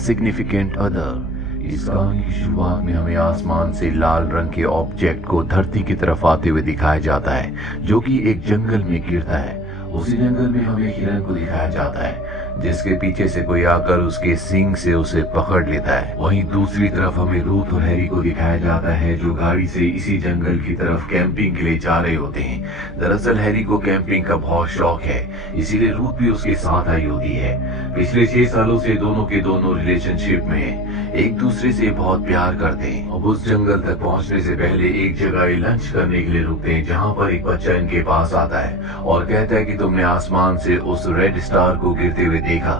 Significant other. इस कहानी की शुरुआत में हमें आसमान से लाल रंग के ऑब्जेक्ट को धरती की तरफ आते हुए दिखाया जाता है, जो कि एक जंगल में गिरता है। उसी जंगल में हमें हिरन को दिखाया जाता है, जिसके पीछे से कोई आकर उसके सींग से उसे पकड़ लेता है। वहीं दूसरी तरफ हमें रूथ और हैरी को दिखाया जाता है, जो गाड़ी से इसी जंगल की तरफ कैंपिंग के लिए जा रहे होते हैं। दरअसल हैरी को कैंपिंग का बहुत शौक है, इसीलिए रूथ भी उसके साथ आई होती है। पिछले 6 सालों से दोनों के दोनों रिलेशनशिप में एक दूसरे से बहुत प्यार करते हैं। अब उस जंगल तक पहुंचने से पहले एक जगह ये लंच करने के लिए रुकते हैं, जहां पर एक बच्चा इनके पास आता है और कहता है कि तुमने आसमान से उस रेड स्टार को गिरते हुए देखा।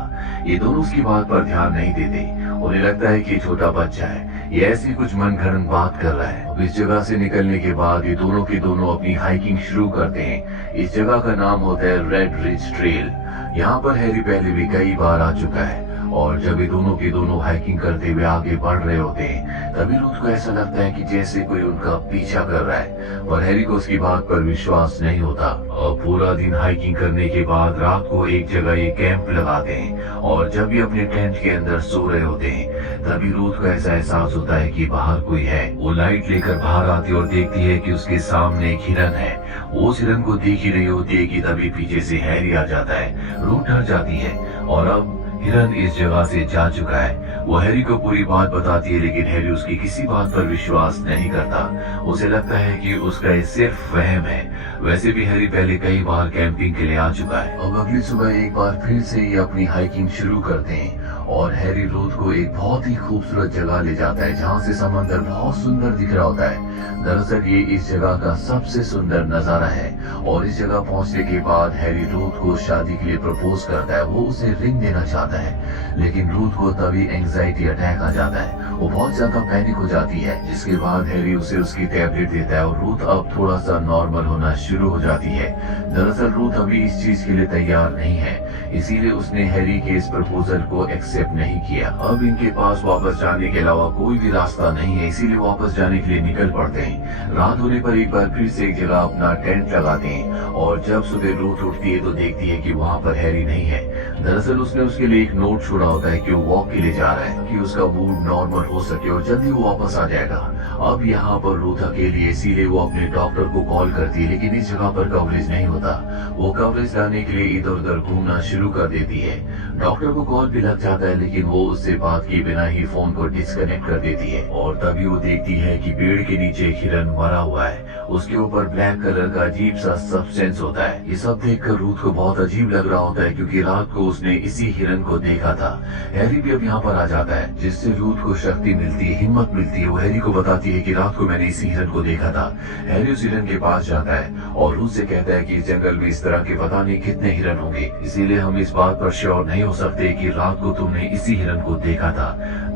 ये दोनों उसकी बात पर ध्यान नहीं देते। उन्हें लगता है कि छोटा बच्चा है, ये ऐसी कुछ मनगढ़ंत बात कर रहा है। अब इस जगह से निकलने के बाद ये दोनों के दोनों अपनी हाइकिंग शुरू करते हैं। इस जगह का नाम होता है रेड रिज ट्रेल। यहाँ पर हैरी पहले भी कई बार आ चुका है, और जब ये दोनों के दोनों हाइकिंग करते हुए आगे बढ़ रहे होते हैं, तभी रूथ को ऐसा लगता है कि जैसे कोई उनका पीछा कर रहा है, पर हैरी को उसकी बात पर विश्वास नहीं होता। और पूरा दिन हाइकिंग करने के बाद रात को एक जगह ये कैंप लगाते हैं, और जब ये अपने टेंट के अंदर सो रहे होते हैं, तभी रूथ को ऐसा एहसास होता है कि बाहर कोई है। वो लाइट लेकर बाहर आती है और देखती है कि उसके सामने एक हिरन है। वो उस हिरन को देख ही रही होती है कि तभी पीछे से हैरी आ जाता है। रूथ डर जाती है, और अब हिरन इस जगह से जा चुका है। वो हैरी को पूरी बात बताती है, लेकिन हैरी उसकी किसी बात पर विश्वास नहीं करता। उसे लगता है कि उसका ये सिर्फ वहम है। वैसे भी हैरी पहले कई बार कैंपिंग के लिए आ चुका है। अब अगली सुबह एक बार फिर से ये अपनी हाइकिंग शुरू करते हैं, और हैरी रूथ को एक बहुत ही खूबसूरत जगह ले जाता है, जहाँ से समंदर बहुत सुंदर दिख रहा होता है। दरअसल ये इस जगह का सबसे सुंदर नजारा है, और इस जगह पहुंचने के बाद हैरी रूथ को शादी के लिए प्रपोज करता है। वो उसे रिंग देना चाहता है, लेकिन रूथ को तभी एंजाइटी अटैक आ जाता है। वो बहुत ज्यादा पैनिक हो जाती है, जिसके बाद हैरी उसे उसकी टैबलेट देता है, और रूथ अब थोड़ा सा नॉर्मल होना शुरू हो जाती है। दरअसल रूथ अभी इस चीज के लिए तैयार नहीं है, इसीलिए उसने हैरी के इस प्रपोजल को एक्सेप्ट नहीं किया। अब इनके पास वापस जाने के अलावा कोई भी रास्ता नहीं है, इसीलिए वापस जाने के लिए निकल पड़ते हैं। रात होने पर एक बार फिर से एक जगह अपना टेंट लगाते हैं, और जब सुबह रूथ उठती है तो देखती है कि वहाँ पर हैरी नहीं है। दरअसल उसने उसके लिए एक नोट छोड़ा होता है कि वो वॉक के लिए जा रहा है, कि उसका मूड नॉर्मल हो सके और जल्दी वो वापस आ जाएगा। अब यहाँ पर रूथ अकेली है, इसीलिए वो अपने डॉक्टर को कॉल करती है, लेकिन इस जगह पर कवरेज नहीं होता। वो कवरेज लाने के लिए इधर उधर घूमना शुरू कर देती है। डॉक्टर को कॉल भी लग जाता है, लेकिन वो उससे बात किए बिना ही फोन को डिस्कनेक्ट कर देती है। और तभी वो देखती है कि पेड़ के नीचे एक हिरन मरा हुआ है। उसके ऊपर ब्लैक कलर का अजीब सा सब्सटेंस होता है। ये सब देखकर रूथ को बहुत अजीब लग रहा होता है, क्योंकि रात को उसने इसी हिरन को देखा था। हैरी भी अब यहाँ पर आ जाता है, जिससे रूथ को शक्ति मिलती है, हिम्मत मिलती है। वो हैरी को बताती है कि रात को मैंने इसी हिरन को देखा था। हैरी उस हिरन के पास जाता है और रूथ से कहता है कि इस जंगल में इस तरह के पता नहीं कितने हिरन होंगे, इसीलिए हम इस बात पर श्योर नहीं हो सकते कि रात को तुमने इसी हिरन को देखा था।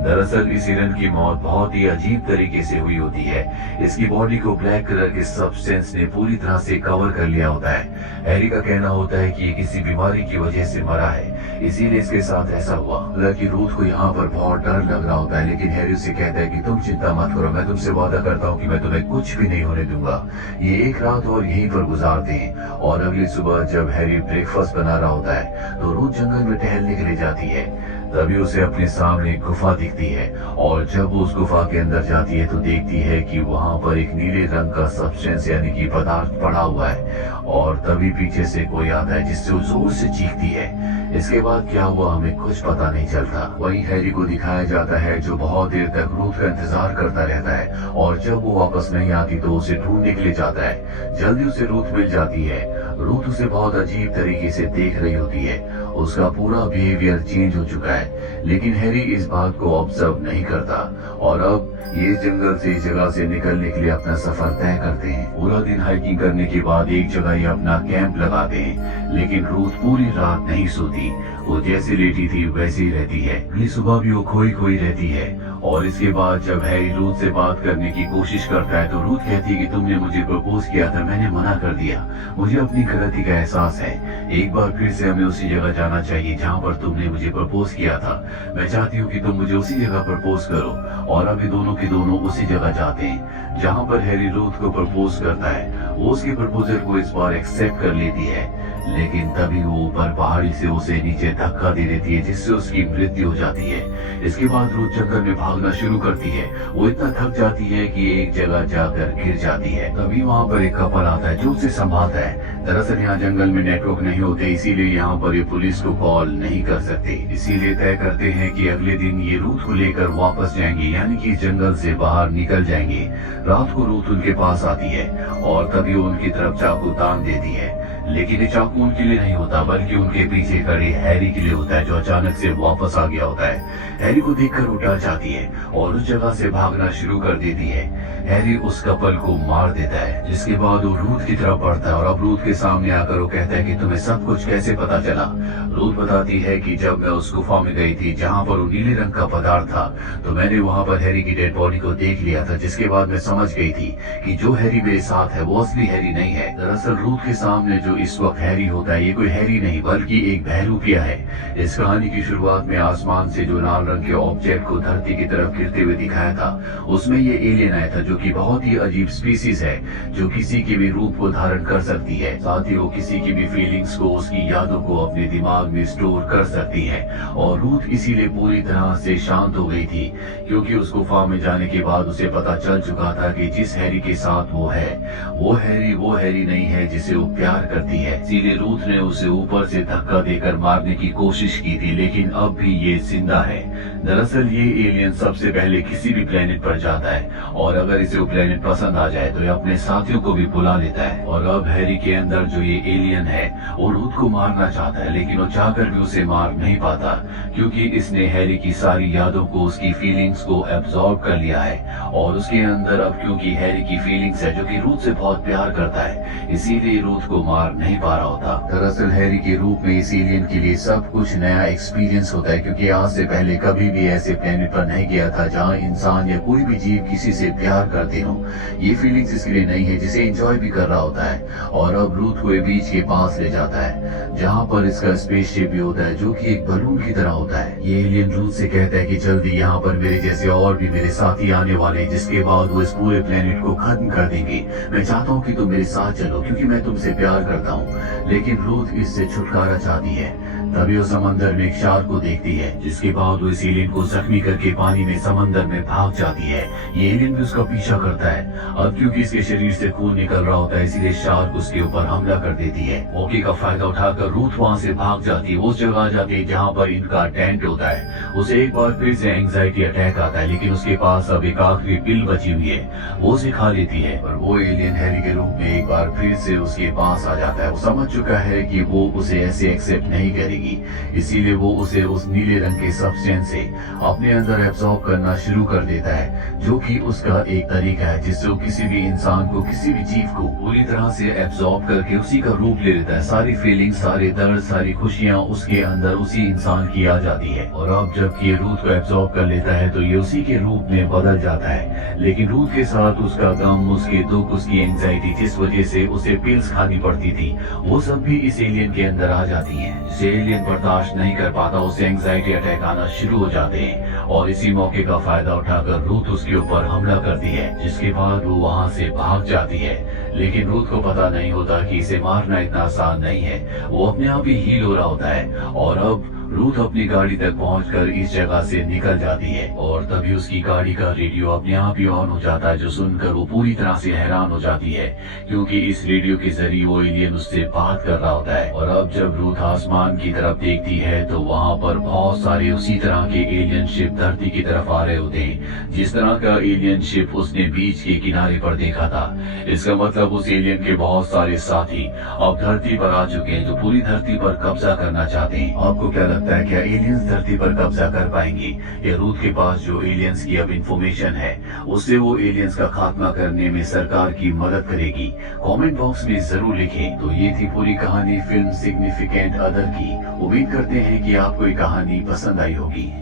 दरअसल इस हिरन की मौत बहुत ही अजीब तरीके से हुई होती है। इसकी बॉडी को ब्लैक कलर के सब्सटेंस ने पूरी तरह से कवर कर लिया होता है। हैरी का कहना होता है कि ये किसी बीमारी की वजह से मरा है, इसीलिए इसके साथ ऐसा हुआ। हालांकि रूथ को यहाँ पर बहुत डर लग रहा होता है, लेकिन हैरी उसे कहता है कि तुम चिंता मत करो, मैं तुमसे वादा करता हूँ कि मैं तुम्हें कुछ भी नहीं होने दूंगा। ये एक रात और यहीं पर गुजारते हैं, और अगली सुबह जब हैरी ब्रेकफास्ट बना रहा होता है तो रूथ जंगल में टहलने के लिए जाती है। तभी उसे अपने सामने एक गुफा दिखती है, और जब वो उस गुफा के अंदर जाती है तो देखती है कि वहां पर एक नीले रंग का सब्सटेंस यानी कि पदार्थ पड़ा हुआ है। और तभी पीछे से कोई आता है, जिससे वो जोर से चीखती है। इसके बाद क्या हुआ हमें कुछ पता नहीं चलता। वहीं हैरी को दिखाया जाता है, जो बहुत देर तक रूथ का इंतजार करता रहता है, और जब वो वापस नहीं आती तो उसे ढूंढने के लिए जाता है। जल्दी उसे रूथ मिल जाती है। रूथ उसे बहुत अजीब तरीके से देख रही होती है। उसका पूरा बिहेवियर चेंज हो चुका है, लेकिन हैरी इस बात को ऑब्जर्व नहीं करता। और अब ये जंगल से इस जगह से निकलने के लिए अपना सफर तय करते हैं। पूरा दिन हाइकिंग करने के बाद एक जगह ये अपना कैंप लगाते हैं, लेकिन रूथ पूरी रात नहीं सोती। वो जैसे लेटी थी वैसे ही रहती है। अगली सुबह भी वो खोई खोई रहती है। और इसके बाद जब हैरी रूथ से बात करने की कोशिश करता है तो रूथ कहती है कि तुमने मुझे प्रपोज किया था, मैंने मना कर दिया, मुझे अपनी गलती का एहसास है। एक बार फिर से हमें उसी जगह जाना चाहिए जहाँ पर तुमने मुझे प्रपोज किया था। मैं चाहती हूँ कि तुम मुझे उसी जगह प्रपोज करो। और अभी दोनों के दोनों उसी जगह जाते हैं जहाँ पर हैरी रूथ को प्रपोज करता है। वो उसके प्रपोजल को इस बार एक्सेप्ट कर लेती है। लेकिन तभी वो ऊपर पहाड़ी से उसे नीचे धक्का दे देती है, जिससे उसकी मृत्यु हो जाती है। इसके बाद रुथ जंगल में भागना शुरू करती है। वो इतना थक जाती है कि एक जगह जाकर गिर जाती है। तभी वहाँ पर एक कपल आता है जो उसे संभालता है। दरअसल यहाँ जंगल में नेटवर्क नहीं होते, इसीलिए यहाँ पर ये पुलिस को कॉल नहीं कर सकते। इसीलिए तय करते हैं कि अगले दिन ये रूथ को लेकर वापस जाएंगे, यानी कि जंगल से बाहर निकल जाएंगे। रात को रूथ उनके पास आती है और तभी वो उनकी तरफ चाकू तान देती है। लेकिन ये चाकू उनके लिए नहीं होता, बल्कि उनके पीछे खड़े हैरी के लिए होता है, जो अचानक से वापस आ गया होता है। हैरी को देखकर वो डर जाती है और उस जगह से भागना शुरू कर देती है। हैरी उस कपल को मार देता है, जिसके बाद वो रूथ की तरफ बढ़ता है और अब रूथ के सामने आकर वो कहता है कि तुम्हें सब कुछ कैसे पता चला। रूथ बताती है कि जब मैं उस गुफा में गई थी जहाँ पर वो नीले रंग का पदार्थ था, तो मैंने वहाँ पर हैरी की डेड बॉडी को देख लिया था, जिसके बाद मैं समझ गई थी कि जो हैरी मेरे साथ है वो असली हैरी नहीं है। दरअसल रूथ के सामने जो इस वक्त हैरी होता है, ये कोई हैरी नहीं बल्कि एक बहरूपिया है। इस कहानी की शुरुआत में आसमान से जो लाल रंग के ऑब्जेक्ट को धरती की तरफ गिरते हुए दिखाया था, उसमें ये एलियन आया था, जो कि बहुत ही अजीब स्पीसीज है, जो किसी के भी रूप को धारण कर सकती है। साथ ही वो किसी की भी फीलिंग्स को, उसकी यादों को अपने दिमाग में स्टोर कर सकती है। और रूथ इसीलिए पूरी तरह से शांत हो गई थी, क्योंकि उस गुफा में जाने के बाद उसे पता चल चुका था कि जिस हैरी के साथ वो है, वो हैरी नहीं है जिसे वो प्यार करती है। इसीलिए रूथ ने उसे ऊपर से धक्का देकर मारने की कोशिश की थी, लेकिन अब भी ये जिंदा है। दरअसल ये एलियन सबसे पहले किसी भी प्लेनेट पर जाता है और अगर इसे वो प्लेनेट पसंद आ जाए तो ये अपने साथियों को भी बुला लेता है। और अब हैरी के अंदर जो ये एलियन है वो रूथ को मारना चाहता है, लेकिन वो चाहकर भी उसे मार नहीं पाता, क्योंकि इसने हैरी की सारी यादों को, उसकी फीलिंग्स को एब्जॉर्ब कर लिया है। और उसके अंदर अब क्योंकि हैरी की फीलिंग्स है, जो कि रूथ से बहुत प्यार करता है, इसीलिए रूथ को मार नहीं पा रहा होता। दरअसल हैरी के रूप में इस एलियन के लिए सब कुछ नया एक्सपीरियंस होता है, क्योंकि आज से पहले कभी भी ऐसे प्लेनेट पर नहीं गया था जहाँ इंसान या कोई भी जीव किसी से प्यार करते हो। ये फीलिंग्स इसके लिए नहीं है, जिसे एंजॉय भी कर रहा होता है। और अब रूथ को बीच के पास ले जाता है, जहाँ पर इसका स्पेसशिप भी होता है, जो कि एक बलून की तरह होता है। ये एलियन रूथ से कहता है कि जल्दी यहाँ पर मेरे जैसे और भी मेरे साथी आने वाले हैं, जिसके बाद वो इस पूरे प्लेनेट को खत्म कर देंगे। मैं चाहता हूँ कि तुम मेरे साथ चलो, क्योंकि मैं तुमसे प्यार करता हूँ। लेकिन रूथ इससे छुटकारा चाहती है। तभी वो समंदर में एक शार्क को देखती है, जिसके बाद वो इस एलियन को जख्मी करके पानी में समंदर में भाग जाती है। ये एलियन भी उसका पीछा करता है। अब क्योंकि इसके शरीर से खून निकल रहा होता है, इसीलिए शार्क उसके ऊपर हमला कर देती है। मौके का फायदा उठाकर रूथ वहाँ से भाग जाती है। वो उस जगह जाती है जहाँ पर इनका टेंट होता है। उसे एक बार फिर से एंजाइटी अटैक आता है, लेकिन उसके पास अब एक आखिरी पिल बची हुई है, वो उसे खा लेती है। और वो एलियन हैरी के रूप में एक बार फिर से उसके पास आ जाता है। वो समझ चुका है कि वो उसे ऐसे एक्सेप्ट नहीं करेगी, इसीलिए वो उसे उस नीले रंग के सब्सटेंस से अपने अंदर एब्सॉर्ब करना शुरू कर देता है, जो कि उसका एक तरीका है जिससे वो किसी भी इंसान को, किसी भी जीव को पूरी तरह से एब्सॉर्ब करके उसी का रूप ले लेता है। सारी फीलिंग्स, सारे दर्द, सारी खुशियां उसके अंदर उसी इंसान की आ जाती है। और अब जब ये रूथ को एब्सॉर्ब कर लेता है तो ये उसी के रूप में बदल जाता है। लेकिन रूथ के साथ उसका गम, उसके दुख, उसकी एंजाइटी, जिस वजह से उसे पिल्स खानी पड़ती थी, वो सब भी इस एलियन के अंदर आ जाती है। जिसे एलियन बर्दाश्त नहीं कर पाता, उसे एंजाइटी अटैक आना शुरू हो जाते हैं। और इसी मौके का फायदा उठाकर रूथ उसके ऊपर हमला करती है, जिसके बाद वो वहाँ से भाग जाती है। लेकिन रूथ को पता नहीं होता कि इसे मारना इतना आसान नहीं है। वो अपने आप ही हील हो रहा होता है। और अब रूथ अपनी गाड़ी तक पहुंचकर इस जगह से निकल जाती है और तभी उसकी गाड़ी का रेडियो अपने आप ही ऑन हो जाता है, जो सुनकर वो पूरी तरह से हैरान हो जाती है, क्योंकि इस रेडियो के जरिए वो एलियन उससे बात कर रहा होता है। और अब जब रूथ आसमान की तरफ देखती है तो वहाँ पर बहुत सारे उसी तरह के एलियन शिप धरती की तरफ आ रहे होते हैं, जिस तरह का एलियन शिप उसने बीच के किनारे पर देखा था। इसका मतलब उस एलियन के बहुत सारे साथी अब धरती पर आ चुके हैं, जो पूरी धरती पर कब्जा करना चाहते हैं। आपको क्या लगता है, क्या एलियंस धरती पर कब्जा कर पाएंगे, या रूथ के पास जो एलियंस की अब इंफॉर्मेशन है उससे वो एलियंस का खात्मा करने में सरकार की मदद करेगी? कमेंट बॉक्स में जरूर लिखें। तो ये थी पूरी कहानी फिल्म सिग्निफिकेंट अदर की। उम्मीद करते हैं कि आपको ये कहानी पसंद आई होगी।